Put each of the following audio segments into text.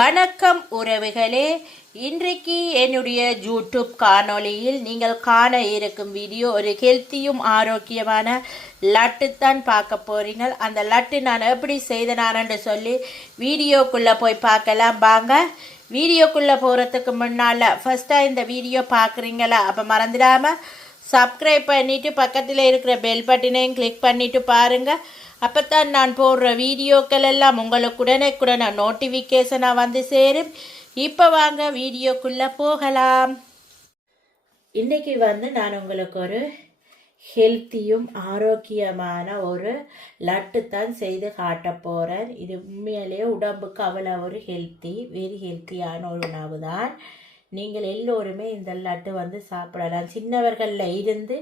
வணக்கம் உறவுகளே, இன்றைக்கு என்னுடைய யூடியூப் காணொளியில் நீங்கள் காண இருக்கும் வீடியோ ஒரு ஹெல்த்தியும் ஆரோக்கியமான லட்டு தான் பார்க்க போறீங்க. அந்த லட்டு நான் எப்படி செய்தனான்னு சொல்லி வீடியோக்குள்ளே போய் பார்க்கலாம் வாங்க. வீடியோக்குள்ளே போகிறதுக்கு முன்னால் ஃபஸ்ட்டாக இந்த வீடியோ பார்க்குறீங்களா? அப்போ மறந்துடாமல் சப்ஸ்கிரைப் பண்ணிவிட்டு பக்கத்தில் இருக்கிற பெல் பட்டனையும் கிளிக் பண்ணிவிட்டு பாருங்கள். அப்போத்தான் நான் போடுற வீடியோக்கள் எல்லாம் உங்களுக்கு உடனே நோட்டிஃபிகேஷனாக வந்து சேரும். இப்போ வாங்க வீடியோக்குள்ளே போகலாம். இன்றைக்கி நான் உங்களுக்கு ஒரு ஹெல்த்தியும் ஆரோக்கியமான ஒரு லட்டு தான் செய்து காட்ட போகிறேன். இது உண்மையிலேயே உடம்புக்கு அவ்வளோ ஒரு வெரி ஹெல்த்தியான ஒரு உணவு தான். நீங்கள் எல்லோருமே இந்த லட்டு சாப்பிடலாம். சின்னவர்களில் இருந்து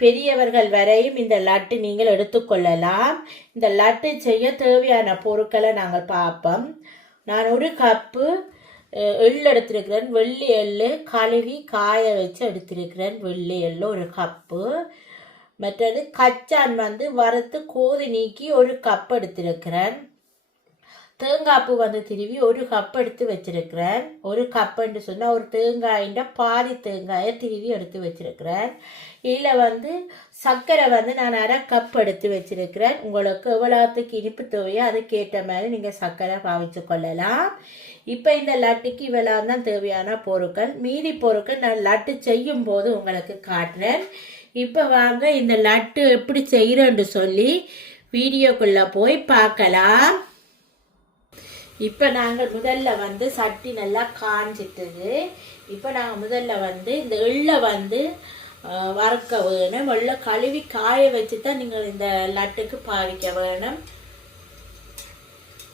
பெரியவர்கள் வரையும் இந்த லட்டு நீங்கள் எடுத்துக்கொள்ளலாம். இந்த லட்டு செய்ய தேவையான பொருட்களை நாங்கள் பார்ப்போம். நான் ஒரு கப்பு எள்ளு எடுத்திருக்கிறேன். வெள்ளி எள்ளு கழுவி காய வச்சு எடுத்திருக்கிறேன். வெள்ளி எள்ளு ஒரு கப்பு. மற்றது கச்சான் வறுத்து கோதி நீக்கி ஒரு கப் எடுத்திருக்கிறேன். தேங்காய்ப்பு திருவி ஒரு கப் எடுத்து வச்சிருக்கிறேன். ஒரு கப்புன்னு சொன்னால் ஒரு தேங்காயின் பாதி தேங்காயை திருவி எடுத்து வச்சிருக்கிறேன். இதில் சர்க்கரை நான் அரை கப் எடுத்து வச்சிருக்கிறேன். உங்களுக்கு எவ்வளோத்துக்கு இனிப்பு தேவையோ அதுக்கேற்ற மாதிரி நீங்கள் சர்க்கரை பாவிச்சு கொள்ளலாம். இப்போ இந்த லட்டுக்கு இவ்வளோ தான் தேவையான பொருட்கள். மீதி பொருட்கள் நான் லட்டு செய்யும் போது உங்களுக்கு காட்டுறேன். இப்போ வாங்க இந்த லட்டு எப்படி செய்கிறேன்னு சொல்லி வீடியோக்குள்ளே போய் பார்க்கலாம். இப்போ நாங்கள் முதல்ல சட்டி நல்லா காஞ்சிட்டுது. இப்போ நாங்கள் முதல்ல இந்த எள்ளை வறுக்க வேணும். வெள்ளை கழுவி காய வச்சு தான் நீங்கள் இந்த லட்டுக்கு பாவிக்க வேணும்.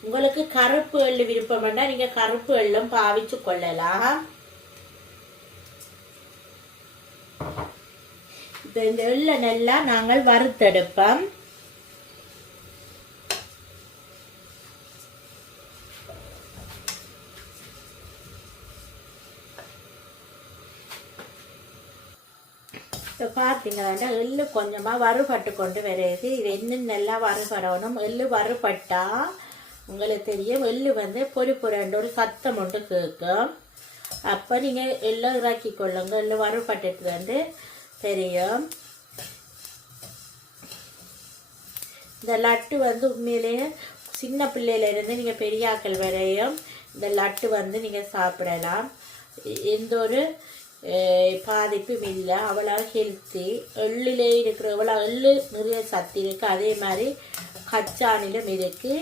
உங்களுக்கு கருப்பு எள்ளு விருப்பம் வேண்டாம், நீங்கள் கருப்பு எள்ளும் பாவிச்சு கொள்ளலாம். இப்போ இந்த எள்ளை நல்லா நாங்கள் வறுத்தெடுப்போம். இப்போ பார்த்தீங்கன்னா எள்ளு கொஞ்சமாக வறுபட்டு கொண்டு வருது. இது இன்னும் நல்லா வறுபடணும். எள்ளு வறுபட்டால் உங்களுக்கு தெரியும் எள்ளு பொறி புரண்டு ஒரு சத்தம் ஒன்று கேட்கும். அப்போ நீங்கள் எள்ளு இறக்கி கொள்ளுங்க. எள்ளு வறுபட்டுட்டு தெரியும். இந்த லட்டு உண்மையிலேயே சின்ன பிள்ளையிலேருந்து நீங்கள் பெரியாக்கள் வரையும் இந்த லட்டு நீங்கள் சாப்பிடலாம். எந்த ஒரு பாதிப்பும் இல்லை. அவ்வளோ ஹெல்த்தி. எள்ளிலே இருக்கிற எவ்வளோ எள்ளு நிறைய சத்து இருக்குது. அதே மாதிரி கச்சானிலும் இருக்குது.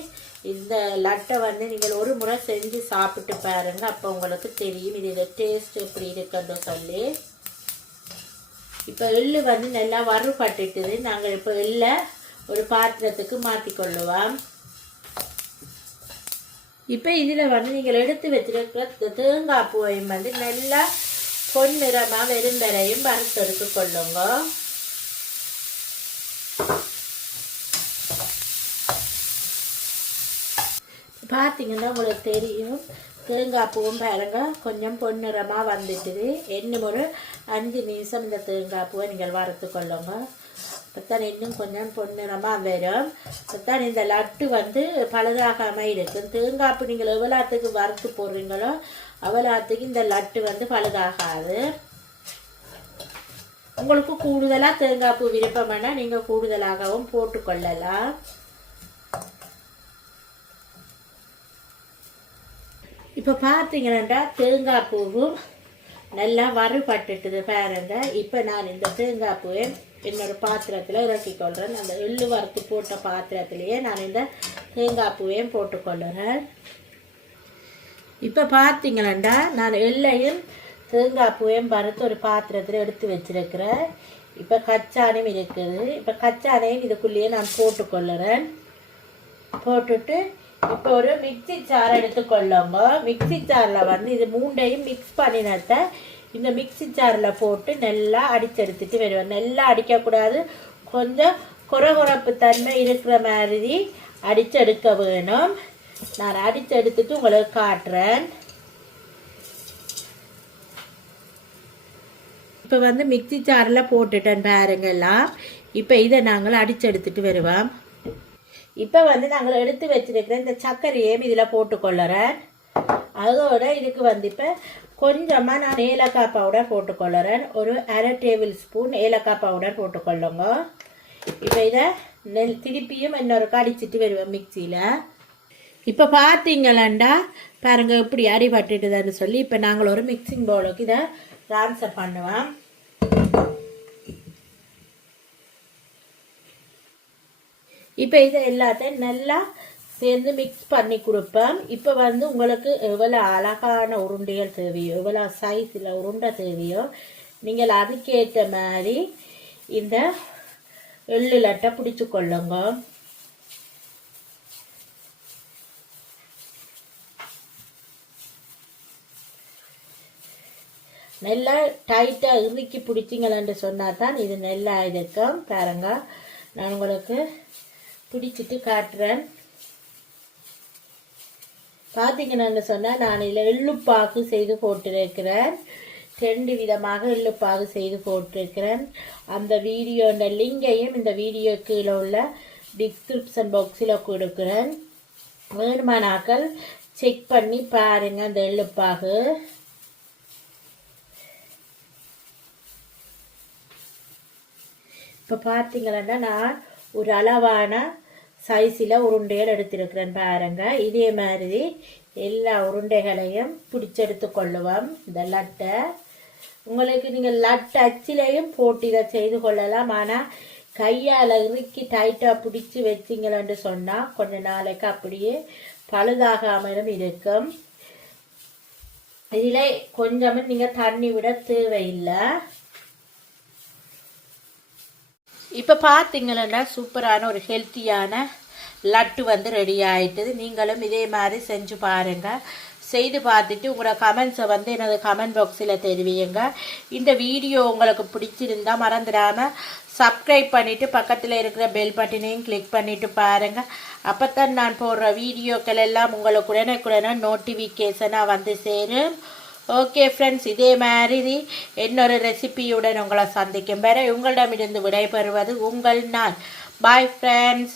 இந்த லட்டை நீங்கள் ஒரு முறை செஞ்சு சாப்பிட்டு பாருங்கள். அப்போ உங்களுக்கு தெரியும் இது டேஸ்ட் எப்படி இருக்குன்னு சொல்லி. இப்போ எள்ளு நல்லா வறுபட்டுட்டுது. நாங்கள் இப்போ எள்ளை ஒரு பாத்திரத்துக்கு மாற்றிக்கொள்ளுவோம். இப்போ இதில் நீங்கள் எடுத்து வச்சிருக்கிற தேங்காய் பூவையும் நல்லா பொன்னிறமாக வெறுந்தரையும் வறுத்தெடுத்து கொள்ளுங்க. பார்த்தீங்கன்னா உங்களுக்கு தெரியும் தேங்காய் பூவும் பாருங்க கொஞ்சம் பொன்னிறமாக வந்துட்டுது. இன்னும் ஒரு 5 நிமிஷம் இந்த தேங்காய் பூவை நீங்கள் வறுத்து கொள்ளுங்க. அப்போத்தான் இன்னும் கொஞ்சம் பொன்னிறமாக வரும். அப்போத்தான் இந்த லட்டு பழுதாகாமல் இருக்கும். தேங்காய் பூ நீங்கள் எவ்வளோத்துக்கு வறுத்து போடுறீங்களோ அவ்வளோத்துக்கு இந்த லட்டு பழுதாகாது. உங்களுக்கு கூடுதலாக தேங்காய் பூ விருப்பம்னா நீங்கள் கூடுதலாகவும் போட்டுக்கொள்ளலாம். இப்போ பார்த்தீங்கன்னா தேங்காய் பூவும் நல்லா வறுபட்டுட்டுது பாருங்க. இப்போ நான் இந்த தேங்காய் பூவை என்னோட பாத்திரத்தில் இறக்கிக்கொள்கிறேன். அந்த எள்ளு வறுத்து போட்ட பாத்திரத்திலேயே நான் இந்த தேங்காய் பூவையும் போட்டுக்கொள்ளுறேன். இப்போ பார்த்தீங்களா நான் எள்ளையும் தேங்காய் பூவையும் வறுத்து ஒரு பாத்திரத்தில் எடுத்து வச்சிருக்கிறேன். இப்போ கச்சானையும் இருக்குது. இப்போ கச்சானையும் இதுக்குள்ளேயே நான் போட்டுக்கொள்ளுறேன். போட்டுட்டு இப்போ ஒரு மிக்சி ஜாரை எடுத்துக்கொள்ளுங்க. மிக்சி ஜாரில் இது மூண்டையும் மிக்ஸ் பண்ணினத இந்த மிக்சி ஜாரில் போட்டு நல்லா அடிச்செடுத்துட்டு வருவேன். நல்லா அடிக்கக்கூடாது, கொஞ்சம் குறகுறப்பு தன்மை இருக்கிற மாதிரி அடிச்செடுக்க வேணும். நான் அடித்து எடுத்துட்டு உங்களுக்கு காட்டுறேன். இப்போ மிக்சி ஜாரில் போட்டுட்டேன் பாருங்கெல்லாம். இப்போ இதை நாங்கள் அடித்து எடுத்துட்டு வருவோம். இப்போ நாங்கள் எடுத்து வச்சிருக்கிற இந்த சர்க்கரையும் இதில் போட்டுக்கொள்ளுறேன். அதோட இதுக்கு வந்து இப்போ கொஞ்சமாக நான் ஏலக்காய் பவுடர் போட்டுக்கொள்ளுறேன். ஒரு 1/2 டேபிள் ஸ்பூன் ஏலக்காய் பவுடர் போட்டுக்கொள்ளுங்க. இப்போ இதை திருப்பியும் இன்னொரு கடிச்சிட்டு வருவேன் மிக்சியில். இப்போ பார்த்தீங்களாண்டா பாருங்கள் எப்படி அடிபட்டுட்டுதான்னு சொல்லி இப்போ நாங்கள் ஒரு மிக்சிங் பவுலுக்கு இதை ட்ரான்ஸ்ஃபர் பண்ணுவோம். இப்போ இதை எல்லாத்தையும் நல்லா சேர்ந்து மிக்ஸ் பண்ணி கொடுப்பேன். இப்போ வந்து உங்களுக்கு எவ்வளோ அழகான உருண்டைகள் தேவையோ, எவ்வளோ சைஸில் உருண்டை தேவையோ நீங்கள் அதுக்கேற்ற மாதிரி இந்த எள்ளு லட்டை பிடிச்சி கொள்ளுங்க. நல்லா டைட்டாக இறுக்கி பிடிச்சிங்களேன்னு சொன்னால் தான் இது நல்லா இருக்கும். பாருங்க, நான் உங்களுக்கு பிடிச்சிட்டு காட்டுறேன். பார்த்தீங்கன்னு சொன்னால் நான் இதில் எள்ளுப்பாகு செய்து போட்டிருக்கிறேன். 2 விதமாக எள்ளுப்பாகு செய்து போட்டிருக்கிறேன். அந்த வீடியோட லிங்கையும் இந்த வீடியோ கீழே உள்ள டிஸ்கிரிப்ஷன் பாக்ஸில் கொடுக்குறேன். வேணுமானாக்கள் செக் பண்ணி பாருங்கள் அந்த எள்ளுப்பாகு. இப்போ பார்த்தீங்கன்னா நான் ஒரு அளவான சைஸில் உருண்டைகள் எடுத்திருக்கிறேன் பாருங்க. இதே மாதிரி எல்லா உருண்டைகளையும் பிடிச்செடுத்து கொள்ளுவோம். இந்த லட்டை உங்களுக்கு நீங்கள் லட்டை அச்சிலையும் போட்டு இதை செய்து கொள்ளலாம். ஆனால் கையால் இறுக்கி டைட்டாக பிடிச்சி வச்சிங்களன்னு சொன்னால் கொஞ்ச நாளைக்கு அப்படியே பழுதாகாமலும் இருக்கும். இதில் கொஞ்சமும் நீங்கள் தண்ணி விட தேவையில்லை. இப்போ பார்த்தீங்கன்னா சூப்பரான ஒரு ஹெல்த்தியான லட்டு வந்து ரெடி ஆகிட்டுது. நீங்களும் இதே மாதிரி செஞ்சு பாருங்கள். செய்து பார்த்துட்டு உங்களோட கமெண்ட்ஸை வந்து எனது கமெண்ட் பாக்ஸில் தெரிவிங்க. இந்த வீடியோ உங்களுக்கு பிடிச்சிருந்தால் மறந்துடாமல் சப்ஸ்கிரைப் பண்ணிவிட்டு பக்கத்தில் இருக்கிற பெல் பட்டனையும் கிளிக் பண்ணிவிட்டு பாருங்கள். அப்போ தான் நான் போடுற வீடியோக்கள் எல்லாம் உங்களுக்கு உடனுக்குடனே நோட்டிஃபிகேஷனாக வந்து சேரும். ஓகே ஃப்ரெண்ட்ஸ், இதே மாதிரி இன்னொரு ரெசிபியுடன் உங்களை சந்திக்கும் வரை உங்களிடமிருந்து விடைபெறுவது உங்கள் நான். Bye friends.